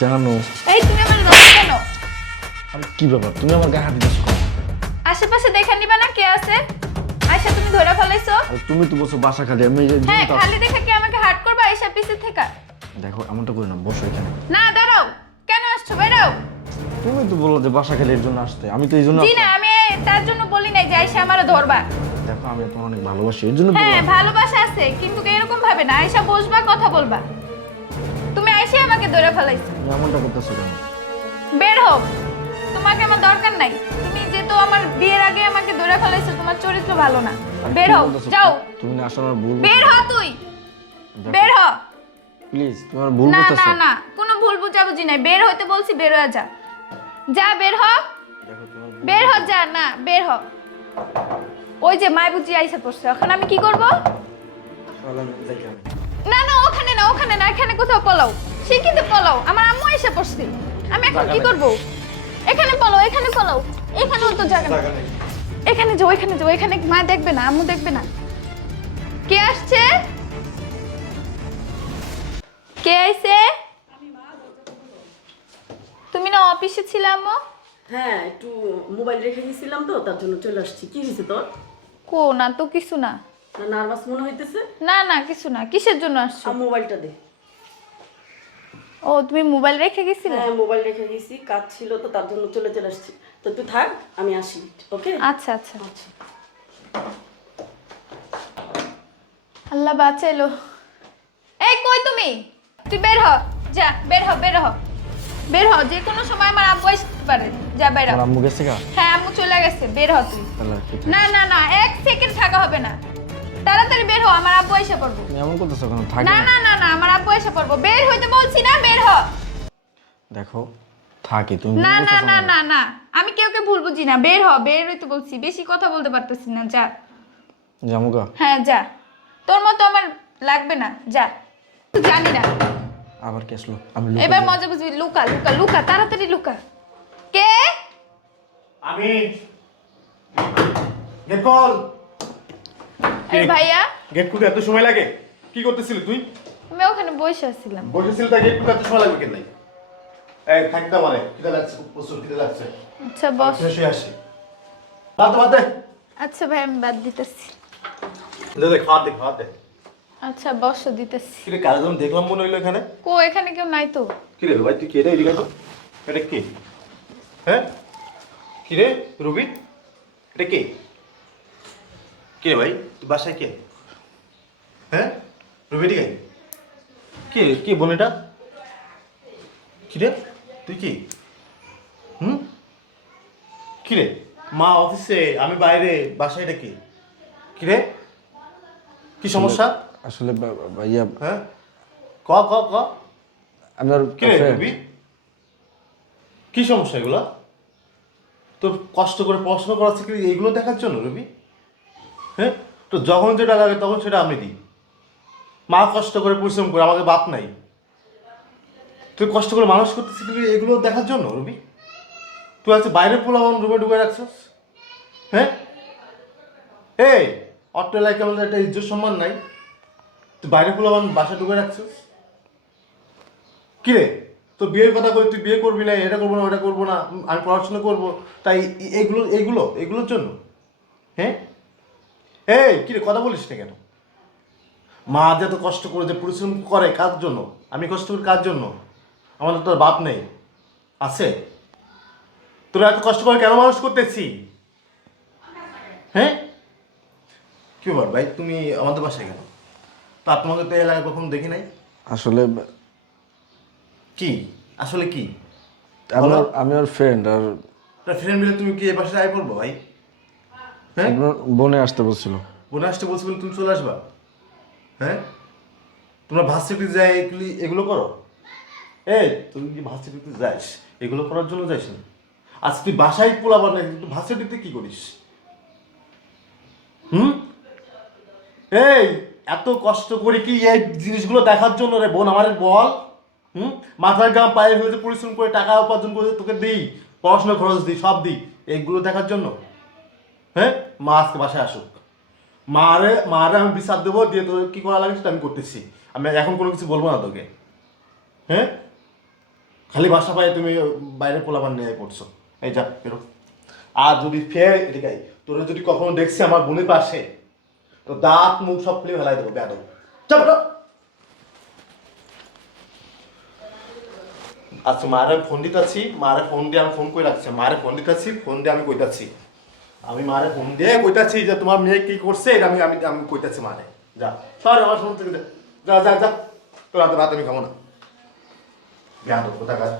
জানো। এই তুমি আমার ধরো কেন? আরে কি ব্যাপার, তুমি আমার গায়ে হাত দিতেছো কেন? আশেপাশে দেখা নিবা না কে আছে? আয়শা তুমি ধরে ফেলাইছো? আরে তুমি তো বসো বাসা খালি, আমি এই হ্যাঁ, জন্যটা- খালি দেখা কি আমাকে হার্ট করবা আয়শা পিছে থেকে? দেখো এমনটা করি না, বসো এখানে। না দাঁড়াও, কেন আসছো? বেরাও। তুমি তো বললো যে বাসা খালি এর জন্য আসতে, আমি তো এই জন্য জি না, আসলাম। আমি তার জন্য বলি নাই যে আয়শা আমারে ধরবা। দেখো আমি তোমার অনেক ভালোবাসি, এর জন্য হ্যাঁ বললাম। ভালোবাসা আছে, কিন্তু এরকম ভাবে না। আয়শা বসবা, কথা বলবা। তুমি আয়শা আমাকে ধরে ফেলাইছো। তুমি এমনটা করতেছো কেন? বের হও, তোমাকে আমার দরকার নাই। তুমি যেহেতু আমার বিয়ের আগে আমাকে ধরে ফেলাইছো, তোমার চরিত্র ভালো না। আরে বের কি হও, বলতেছো? যাও। তুমি না আসলে আমার ভুল বের হ তুই, বের হ। প্লিজ, তুমি আমার ভুল না বলতেছো। না না, কোনো ভুল বুঝাবুঝি নাই। বের হইতে বলছি, বের হয়ে যা। যা বের হ, দেখো তোমার ভুল বের হ, যা। না বের হ। ওই যে মাই বুঝি আইসা পড়ছে, এখন আমি কি করব? দেখে আমি। না না, ওখানে না, ওখানে না, এখানে কোথাও পলাও। সে কিন্তু পলাও, আমার আম্মু এসে পড়ছে। আমি এখন কি করব? এখানে পলাও, এখানে পলাও। এখানেও তো জায়গা না। এখানে যাও, এখানে যাও, এখানে মা দেখবে না, আম্মু দেখবে না। কে আসছে? কে আইছে? তুমি না অফিসে ছিলে আম্মু? হ্যাঁ, একটু মোবাইল রেখে গেছিলাম তো, তার জন্য চলে আসছি। কি হয়েছে তোর? কো না তো, কিছু না। নার্ভাস মনে হইতেছে? না না, কিছু না। কিসের জন্য আসছো? আর মোবাইলটা দে। ও, তুমি মোবাইল রেখে গেছিলে? হ্যাঁ, মোবাইল রেখে গেছি, কাজ ছিল তো, তার জন্য চলে আসছি। তো তুই থাক, আমি আসি। ওকে? আচ্ছা আচ্ছা। আচ্ছা। আল্লাহ বাঁচাইলো। এই কই তুমি? তুই বের হ, যা বের হ, বের হ, বের হ। যে কোনো সময় আমার আব্বু আসতে পারে। যা বের হ। আমার আম্মু গেছে গা? হ্যাঁ, আম্মু চলে গেছে। বের হ তুই। তাহলে আর কি থাক। না না না, এক সেকেন্ড থাকা হবে না। তাড়াতাড়ি বের হ, আমার আব্বু এসে পড়বো। তুমি এমন করতেছো কেন? থাকি না না। না না না, আমার আব্বু এসে পড়বো। বের হইতে বলছি না, বের হ। দেখো থাকি, তুমি ভুল না না করতেছো না কেন? না না, আমি কেউকে ভুল বুঝি না। বের হ, বের হইতে বলছি। বেশি কথা বলতে পারতেছি না, যা। যামু গা? হ্যাঁ যা, তোর মতো আমার লাগবে না, যা। তুই জানি না। আবার কে আসলো? আমি লুকাই এবার যাই। মজা বুঝবি। লুকা লুকা লুকা, তাড়াতাড়ি লুকা। কে? আমি গেট কল। আরে ভাইয়া, গেট খুলতে এত সময় লাগে? কি করতেছিলি তুই? আমি ওখানে বসে আছিলাম। বসেছিলি তা গেট খুলতে এত সময় লাগবে কেন? নাই এই থাকতে মানে খিদে লাগছে, খুব প্রচুর খিদে লাগছে। আচ্ছা বস। ফ্রেশ হয়ে আসি। বাদ বাদ দে। আচ্ছা ভাই, আমি বাদ দিতেছি। দে দে, খাওয়া দে, খাওয়া দে। আচ্ছা বসো, দিতেছি। কিরে কাজ যখন দেখলাম মনে হইলো এখানে। কো, এখানে কেউ নাই তো। কিরে ভাই তুই কে রে? এদিকে তো। এটা কে? হ্যাঁ? কিরে রবি? এটা কে? কিরে ভাই তুই বাসায় কে? হ্যাঁ? রবি এদিকে আয়। কে কে বোন এটা? কিরে তুই কি? হুম? কিরে মা অফিসে, আমি বাইরে, বাসায় এটা কি? কিরে কি সমস্যা? আসলে ভাইয়া, হ্যাঁ ক ক ক আমার কিরে friend। রবি কি সমস্যা এগুলা? তো কষ্ট করে পড়াশোনা করাচ্ছে কি এইগুলো দেখার জন্য রবি? হ্যাঁ, তো যখন যেটা লাগে তখন সেটা আমি দিই। মা কষ্ট করে পরিশ্রম করে, আমাকে বাপ নাই। তুই কষ্ট করে মানুষ করতেছিস কি এগুলো দেখার জন্য রবি? তুই আজকে বাইরে পোলাম রুমে ঢুকে রাখছিস? হ্যাঁ, এই অট্ট এলাকায় আমাদের একটা ইজ্জত সম্মান নাই, তুই বাইরে পোলাম বাসা ঢুকে রাখছিস? কিরে তো বিয়ের কথা বলি, তুই বিয়ে করবি না, এটা করবো না, ওটা করবো না, আমি পড়াশোনা করবো, তাই এগুলো এগুলো এগুলোর জন্য? হ্যাঁ, এই কিরে কথা বলিস না কেন? মা যে এত কষ্ট করে যে পরিশ্রম করে কার জন্য? আমি কষ্ট করি কার জন্য? আমাদের তোর বাপ নেই আছে? তোরা এত কষ্ট করে কেন মানুষ করতেছি? হ্যাঁ, কি বল ভাই তুমি আমাদের বাসায় কেন? তা তোমাকে তো এই এলাকায় কখনো দেখি নাই। আসলে কি আসলে কি? আমি ওর ফ্রেন্ড, আর ফ্রেন্ড মিলে তুমি কি এ বাসায় আয় পড়বো ভাই? হ্যাঁ, আপনার বোনে আসতে বলছিল। বোনে আসতে বলছি বলে তুমি চলে আসবা? হ্যাঁ, তোমরা ভার্সিটি যাই এগুলি এগুলো করো? এই তুমি কি ভার্সিটিতে যাস এগুলো করার জন্য যাইস না? আজ তুই বাসায় পোলাবার না, তুই ভার্সিটিতে কি করিস? হুম, এই এত কষ্ট করি কি এই জিনিসগুলো দেখার জন্য রে বোন আমার? বল। হুম, মাথার গাম পায়ে ফেলেছে, পরিশ্রম করে টাকা উপার্জন করে তোকে দিই, পড়াশোনা খরচ দিই, সব দিই, এইগুলো দেখার জন্য? হ্যাঁ, মা আজকে বাসায় আসুক, মারে মারে আমি বিচার দেবো, দিয়ে তোর কি করা লাগে সেটা আমি করতেছি। আমি এখন কোনো কিছু বলবো না তোকে। হ্যাঁ, খালি বাসা পায়ে তুমি বাইরে পোলাপান নিয়ে পড়ছো। এই যা বেরো। আর যদি ফের এদিকে আয়, তোরা যদি কখনো দেখছি আমার বোনের পাশে, তো দাঁত মুখ সব খুলে ফেলাই দেবো বেয়াদব। চল আচ্ছা, মারে ফোন দিতেছি, মারে ফোন দিয়ে আমি ফোন করে রাখছি, মারে ফোন দিতেছি, ফোন দিয়ে আমি কইতাছি, আমি মারে ফোন দিয়ে কইতাছি যে তোমার মেয়ে কি করছে এটা আমি আমি আমি কইতাছি মারে। যা সর আমার ফোন থেকে যা যা যা, তোর রাতে ভাত আমি খাবো না। বেয়াদব কোথাকার।